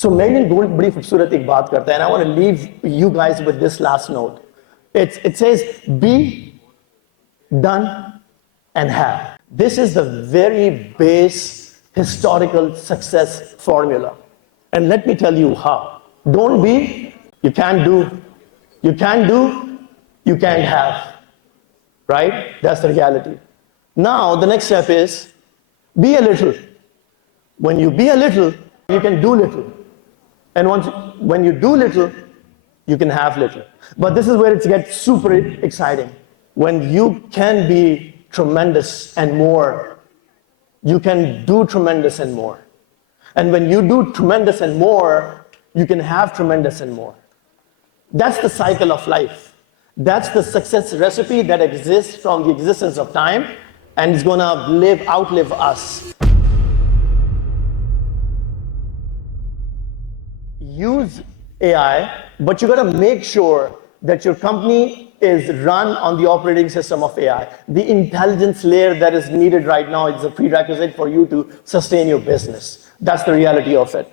So Marilyn Gould बड़ी खूबसूरत एक बात करता है, and I want to leave you guys with this last note. It says, be, done, and have. This is the very base historical success formula. And let me tell you how. Don't be, you can't do, you can't do, you can't have. Right? That's the reality. Now, the next step is, be a little. When you be a little, you can do little. And when you do little, you can have little. But this is where it gets super exciting. When you can be tremendous and more, you can do tremendous and more. And when you do tremendous and more, you can have tremendous and more. That's the cycle of life. That's the success recipe that exists from the existence of time and is gonna outlive us. Use AI, but you gotta make sure that your company is run on the operating system of AI. The intelligence layer that is needed right now is a prerequisite for you to sustain your business. That's the reality of it.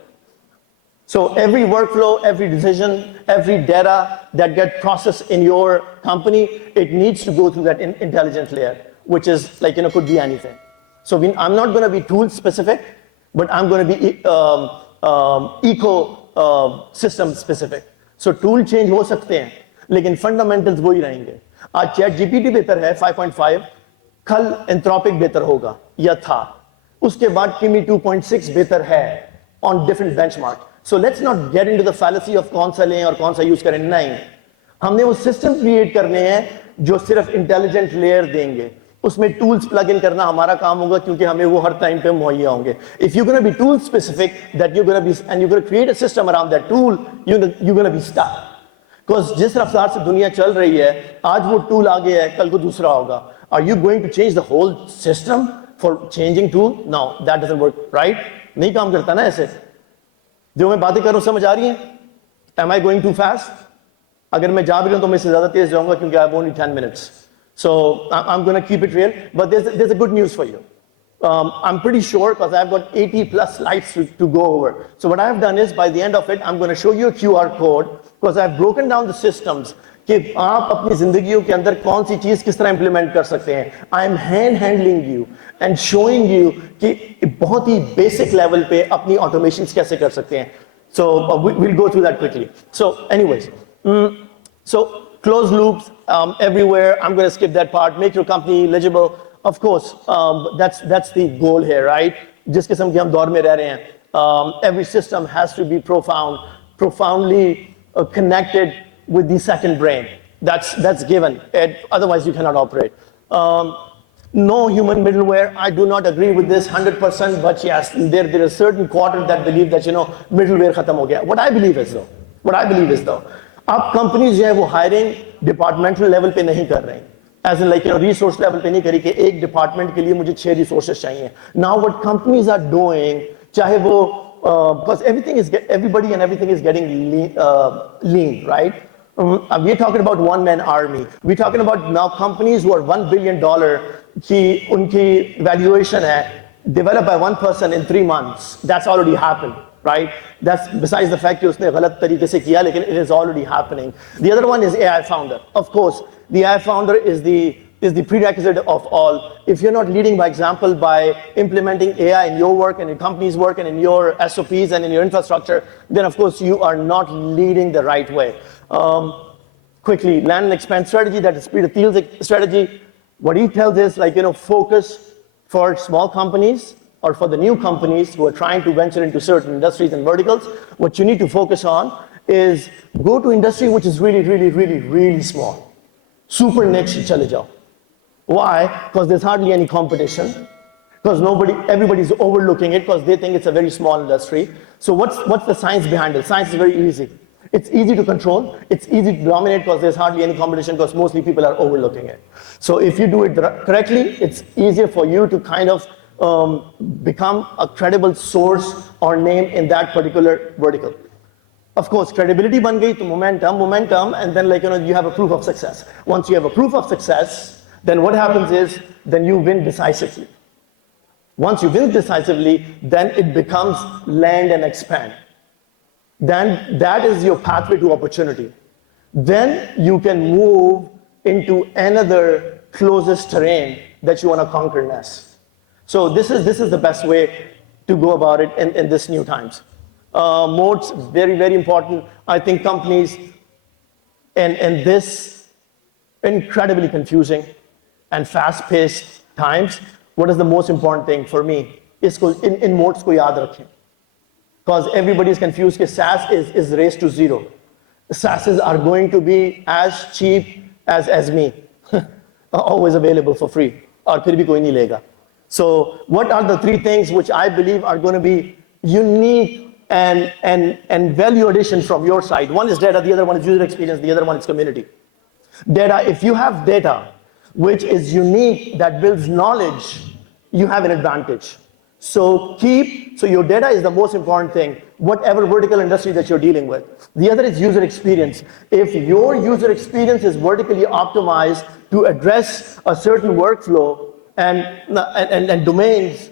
So every workflow, every decision, every data that gets processed in your company, it needs to go through that intelligence layer, which is like, could be anything. So I'm not gonna be tool specific, but I'm gonna be ecosystem specific. So tool change हो सकते हैं, लेकिन fundamentals वही रहेंगे. आज chat GPT बेहतर है 5.5, कल एंथ्रोपिक बेहतर होगा या था. उसके बाद किमी 2.6 बेहतर है on different benchmark. So let's not get into the fallacy of कौन सा लें और कौन सा यूज करें. नहीं, हमने वो सिस्टम क्रिएट करने हैं जो सिर्फ इंटेलिजेंट लेयर देंगे. उसमें टूल्स प्लग इन करना हमारा काम होगा क्योंकि हमें वो हर टाइम पे मुहैया होंगे. If you're going to be tool specific, that you're going to be and you're going to create a system around that tool, you're going to be stuck. Because जिस रफ्तार से दुनिया चल रही है, आज वो टूल आ गया है, कल को दूसरा होगा. Are you going to change the whole system for changing tool? No, that doesn't work, right? नहीं काम करता ना ऐसे. जो मैं बातें कर रहा हूं समझ आ रही हैं? Am I going too fast? अगर मैं जा भी रहा हूं तो मैं इससे ज्यादा तेज जाऊंगा क्योंकि I have only 10 minutes. So I'm going to keep it real, but there's a good news for you. I'm pretty sure because I've got 80 plus slides to go over. So what I've done is by the end of it, I'm going to show you a QR code because I've broken down the systems कि आप अपनी जिंदगियों के अंदर कौन सी चीज किस तरह implement कर सकते हैं. I'm handling you and showing you कि बहुत ही basic level पे अपनी automations कैसे कर सकते हैं. So we'll go through that quickly. So anyways, so closed loops everywhere. I'm going to skip that part. Make your company legible. Of course, that's the goal here, right? जिस किस्म के हम दौर में रह रहे हैं, every system has to be profoundly connected with the second brain. That's given. Otherwise, you cannot operate. No human middleware. I do not agree with this 100%. But yes, there is a certain quarter that believe that middleware खत्म हो गया. What I believe is though, अब companies जो है वो hiring departmental level पे नहीं कर रहे हैं. As in like resource level पे नहीं करी कि एक डिपार्टमेंट के लिए मुझे 6 रिसोर्सेज चाहिए. Now what companies are doing, चाहे वो because everybody and everything is getting lean, right? We're talking about one-man army. We're talking about now companies who are $1 billion की उनकी valuation है developed by one person in 3 months. That's already happened. Right? That's besides the fact कि उसने गलत तरीके से किया, लेकिन it is already happening. The other one is AI founder. Of course, the AI founder is the prerequisite of all. If you're not leading by example by implementing AI in your work and in company's work and in your SOPs and in your infrastructure, then of course you are not leading the right way. Quickly, land and expand strategy. That is Peter Thiel's strategy. What he tells is focus for small companies. Or for the new companies who are trying to venture into certain industries and verticals, what you need to focus on is go to industry which is really, really, really, really small. Super niche chale jao. Why? Because there's hardly any competition. Because everybody's overlooking it because they think it's a very small industry. So what's the science behind it? Science is very easy. It's easy to control. It's easy to dominate because there's hardly any competition because mostly people are overlooking it. So if you do it correctly, it's easier for you to kind of become a credible source or name in that particular vertical. Of course, credibility ban gayi to momentum, and then you have a proof of success. Once you have a proof of success, then what happens is, then you win decisively. Once you win decisively, then it becomes land and expand. then that is your pathway to opportunity. Then you can move into another closest terrain that you want to conquer next. So this is the best way to go about it in this new times. Modes, very, very important. I think companies in this incredibly confusing and fast-paced times, what is the most important thing for me? In modes ko yaad rakhein. Because everybody is confused that SaaS is race to zero. SaaSes are going to be as cheap as me. Always available for free. Aur phir bhi koi nahi lega. So what are the three things which I believe are going to be unique and value addition from your side? One is data, the other one is user experience, the other one is community. Data, if you have data which is unique, that builds knowledge, you have an advantage. So your data is the most important thing, whatever vertical industry that you're dealing with. The other is user experience. If your user experience is vertically optimized to address a certain workflow and domains,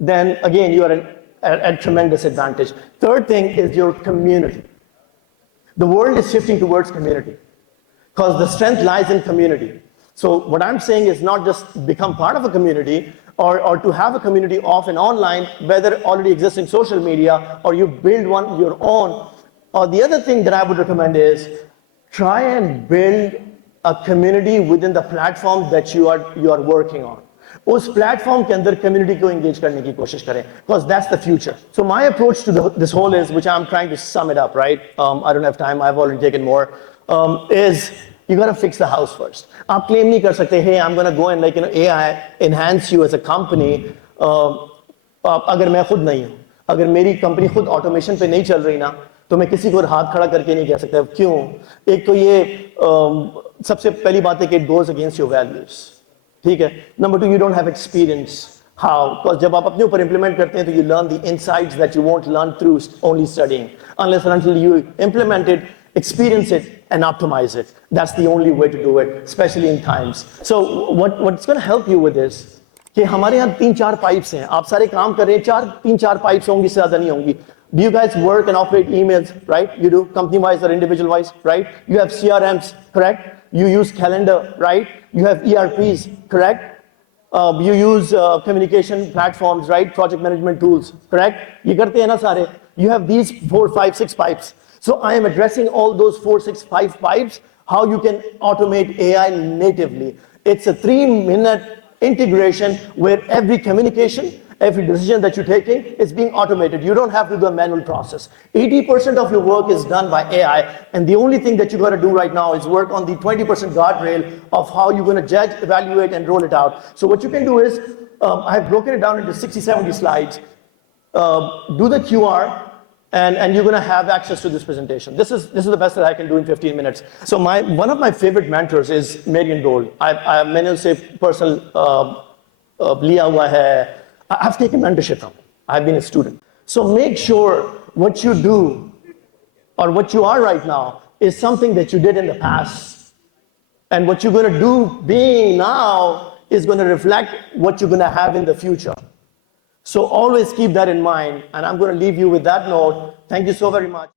then again, you are at tremendous advantage. Third thing is your community. The world is shifting towards community because the strength lies in community. So what I'm saying is not just become part of a community or to have a community off and online, whether already exists in social media or you build one your own. Or the other thing that I would recommend is try and build a community within the platform that you are working on. उस platform के अंदर community को engage करने की कोशिश करें, because that's the future. So my approach to this whole is, which I'm trying to sum it up, right? I don't have time. I've already taken more. Is you gotta fix the house first. आप claim नहीं कर सकते, hey, I'm gonna go and AI enhance you as a company. अगर मैं खुद नहीं हूँ, अगर मेरी company खुद automation पे नहीं चल रही ना, तो मैं किसी को हाथ खड़ा करके नहीं कह सकता. क्यों? एक तो ये सबसे पहली बात है कि it goes against your values. ठीक है. Number two, you don't have experience. How? Because जब आप अपने ऊपर implement करते हैं, तो you learn the insights that you won't learn through only studying, unless and until you implement it, experience it, and optimize it. That's the only way to do it, especially in times. So what's going to help you with this? कि हमारे यहाँ 3-4 pipes हैं. आप सारे काम कर रहे हैं, 3-4 pipes होंगी, से ज़्यादा नहीं होंगी. Do you guys work and operate emails, right? You do, company-wise or individual-wise, right? You have CRMs, correct? You use calendar, right? You have ERPs, correct? You use communication platforms, right? Project management tools, correct? ये करते हैं ना सारे. You have these 4, 5, 6 pipes. So I am addressing all those 4, 6, 5 pipes, how you can automate AI natively. It's a 3-minute integration where every communication, every decision that you're taking is being automated. You don't have to do a manual process. 80% of your work is done by AI, and the only thing that you got to do right now is work on the 20% guardrail of how you're going to judge, evaluate, and roll it out. So what you can do is, I've broken it down into 60, 70 slides. Do the QR, and you're going to have access to this presentation. This is the best that I can do in 15 minutes. So one of my favorite mentors is Marion Gold. मैंने उसे personal लिया हुआ है. I've taken mentorship from him. I've been a student. So make sure what you do or what you are right now is something that you did in the past. And what you're going to do being now is going to reflect what you're going to have in the future. So always keep that in mind. And I'm going to leave you with that note. Thank you so very much.